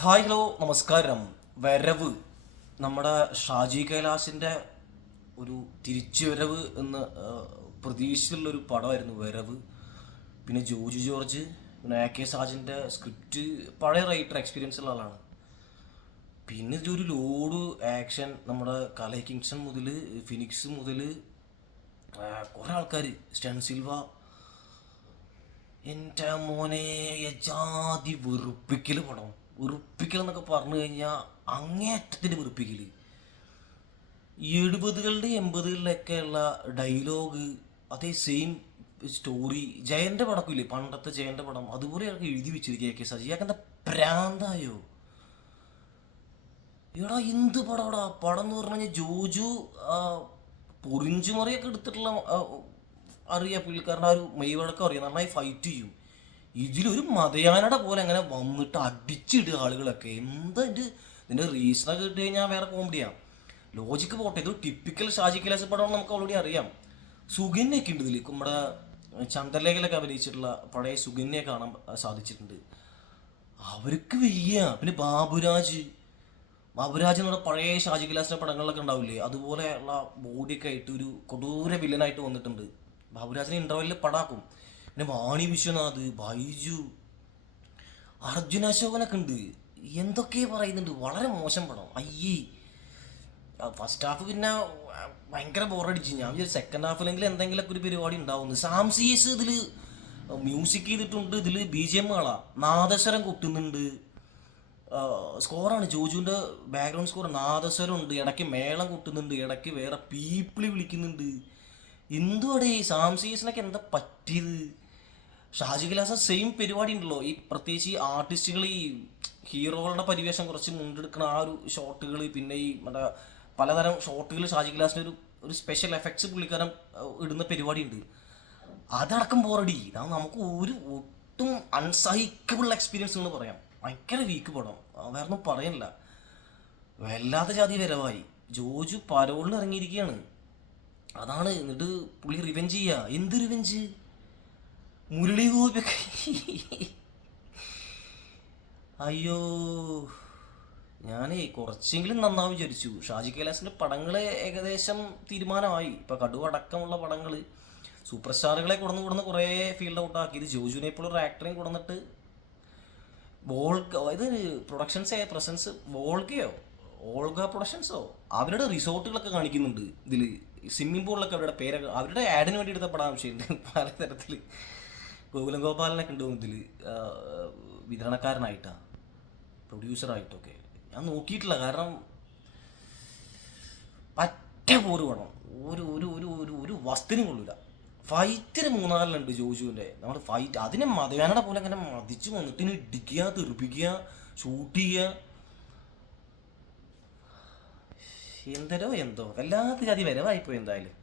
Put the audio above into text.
Hi hello നമസ്കാരം. വരവ് നമ്മുടെ ഷാജി കൈലാസിൻ്റെ ഒരു തിരിച്ചുവരവ് എന്ന പ്രതീക്ഷയിലുള്ളൊരു പടമായിരുന്നു വരവ്. പിന്നെ ജോജു ജോർജ്, പിന്നെ AK സാജൻ്റെ സ്ക്രിപ്റ്റ് പഴയ റൈറ്റർ എക്സ്പീരിയൻസ് ഉള്ള ആളാണ്. പിന്നെ ഇതൊരു ലോഡ് ആക്ഷൻ, നമ്മുടെ കലൈ കിങ്സൺ മുതൽ ഫിനിക്സ് മുതൽ കുറേ ആൾക്കാർ, സ്റ്റൺ സിൽവ, എൻ്റെ മോനെ ജാതി വെറുപ്പിക്കൽ പടം. വെറുപ്പിക്കൽ എന്നൊക്കെ പറഞ്ഞു കഴിഞ്ഞാൽ അങ്ങേയറ്റത്തിൻ്റെ വെറുപ്പിക്കൽ. 70കളുടെ 80കളിലൊക്കെ ഉള്ള ഡയലോഗ്, അതേ സെയിം സ്റ്റോറി. ജയൻ്റെ പടമൊക്കെ ഇല്ലേ, പണ്ടത്തെ ജയൻ്റെ പടം അതുപോലെ അയാൾക്ക് എഴുതി വെച്ചിരിക്കുക AK സാജി. ഇയാൾക്ക് എന്താ പ്രാന്തായോ? എടാ എന്ത് പടമാടാ പടം എന്ന് പറഞ്ഞു കഴിഞ്ഞാൽ ജോജു പൊറിഞ്ചുമറിയൊക്കെ എടുത്തിട്ടുള്ള അറിയാം, പുള്ളിക്കാരൻ്റെ ആ ഒരു മെയ്വഴക്കം അറിയാം, നന്നായി ഫൈറ്റ് ചെയ്യും. ഇതിലൊരു മതയാനയുടെ പോലെ അങ്ങനെ വന്നിട്ട് അടിച്ചിടുക ആളുകളൊക്കെ. എന്താ ഇതിൻ്റെ റീസണൊക്കെ ഇട്ട് കഴിഞ്ഞാൽ വേറെ കോമഡിയാണ്. ലോജിക്ക് പോട്ടെ, ഇത് ടിപ്പിക്കൽ ഷാജി കൈലാസ് പടം നമുക്ക് ഓൾറെഡി അറിയാം. സുഗന്യൊക്കെ ഉണ്ട് ഇതിൽ. നമ്മുടെ ചന്ദ്രലേഖയിലൊക്കെ അഭിനയിച്ചിട്ടുള്ള പഴയ സുഗന്യെ കാണാൻ സാധിച്ചിട്ടുണ്ട്. അവർക്ക് വയ്യ. പിന്നെ ബാബുരാജ് നമ്മുടെ പഴയ ഷാജി കൈലാസിൻ്റെ പടങ്ങളിലൊക്കെ ഉണ്ടാവില്ലേ, അതുപോലെ ഉള്ള ബോഡിയൊക്കെ ആയിട്ട് ഒരു കൊടൂര വില്ലനായിട്ട് വന്നിട്ടുണ്ട്. ബാബുരാജിനെ ഇൻ്റർവെല്ലിൽ പടാക്കും. പിന്നെ വാണി വിശ്വനാഥ്, ബൈജു, അർജുന അശോകനൊക്കെ ഉണ്ട്. എന്തൊക്കെ പറയുന്നുണ്ട്. വളരെ മോശം പടം. അയ്യേ, ഫസ്റ്റ് ഹാഫ് പിന്നെ ഭയങ്കര ബോറടിച്ചു. ഞാൻ വിചാരിച്ചു സെക്കൻഡ് ഹാഫിലെങ്കിലും എന്തെങ്കിലുമൊക്കെ ഒരു പരിപാടി ഉണ്ടാവുന്നു. സാംസിയസ് ഇതിൽ മ്യൂസിക് ചെയ്തിട്ടുണ്ട്. ഇതിൽ BGM നാദസ്വരം കൊട്ടുന്നുണ്ട്. സ്കോറാണ് ജോജുവിൻ്റെ ബാക്ക്ഗ്രൗണ്ട് സ്കോർ. നാദസ്വരം ഉണ്ട്, ഇടയ്ക്ക് മേളം കൊട്ടുന്നുണ്ട്, ഇടയ്ക്ക് വേറെ പീപ്പിളി വിളിക്കുന്നുണ്ട്. എന്തുവാടേ സാംസിയസിനൊക്കെ എന്താ പറ്റിയത്? ഷാജി കൈലാസ് സെയിം പരിപാടി ഉണ്ടല്ലോ, ഈ പ്രത്യേകിച്ച് ഈ ആർട്ടിസ്റ്റുകൾ ഈ ഹീറോകളുടെ പരിവേഷം കുറച്ച് മുണ്ടെടുക്കുന്ന ആ ഒരു ഷോട്ടുകൾ, പിന്നെ ഈ മറ്റേ പലതരം ഷോട്ടുകൾ ഷാജി കൈലാസിൻ്റെ ഒരു സ്പെഷ്യൽ എഫക്ട്സ് പുള്ളിക്കാരൻ ഇടുന്ന പരിപാടി ഉണ്ട്. അതടക്കം ബോറടി. നമുക്ക് ഒട്ടും അൺസഹിക്കബിൾ എക്സ്പീരിയൻസ് എന്ന് പറയാം. ഭയങ്കര വീക്ക് പടം, വേറെ ഒന്നും പറയണില്ല. വല്ലാത്ത ജാതി വരവായി. ജോജു പരോളിന് ഇറങ്ങിയിരിക്കുകയാണ്. അതാണ്. എന്നിട്ട് പുള്ളി റിവെഞ്ച് ചെയ്യുക. എന്ത് റിവെഞ്ച്? മുരളി ഗോപിയൊക്കെ അയ്യോ, ഞാനേ കുറച്ചെങ്കിലും നന്നാവും വിചാരിച്ചു. ഷാജി കൈലാസിൻ്റെ പടങ്ങൾ ഏകദേശം തീരുമാനമായി. ഇപ്പം കടുവ അടക്കമുള്ള പടങ്ങൾ സൂപ്പർ സ്റ്റാറുകളെ കൊടുന്ന് കുറേ ഫീൽഡ് ഔട്ട് ആക്കി. ഇത് ജോജുവിനെ ഇപ്പോൾ ഒരു ആക്ടറേയും കൊടുന്നിട്ട് ഇത് പ്രൊഡക്ഷൻസ് ഓൾഗ പ്രൊഡക്ഷൻസോ അവരുടെ റിസോർട്ടുകളൊക്കെ കാണിക്കുന്നുണ്ട് ഇതിൽ. സ്വിമ്മിംഗ് പൂളിലൊക്കെ അവരുടെ പേരൊക്കെ അവരുടെ ആഡിന് വേണ്ടി എടുത്ത പടം ആവശ്യമുണ്ട്. പലതരത്തിൽ ഗോകുലം ഗോപാലനൊക്കെ ഉണ്ട് ഇതിൽ വിതരണക്കാരനായിട്ടാണ്, പ്രൊഡ്യൂസറായിട്ടൊക്കെ. ഞാൻ നോക്കിയിട്ടില്ല, കാരണം പറ്റ പോറ് വേണം. ഒരു ഒരു ഒരു ഒരു ഒരു വസ്തുവിനും കൊള്ളില്ല. ഫൈറ്റിന് 3-4 ജോജുവിൻ്റെ. നമ്മൾ ഫൈറ്റ് അതിനെ മതയാനയുടെ പോലെ അങ്ങനെ മതിച്ച് വന്നിട്ട് ഇടിക്കുക, തെറിപ്പിക്കുക, ഷൂട്ട് ചെയ്യുക. എന്തോ വല്ലാത്ത ജാതി വരവായിപ്പോയി എന്തായാലും.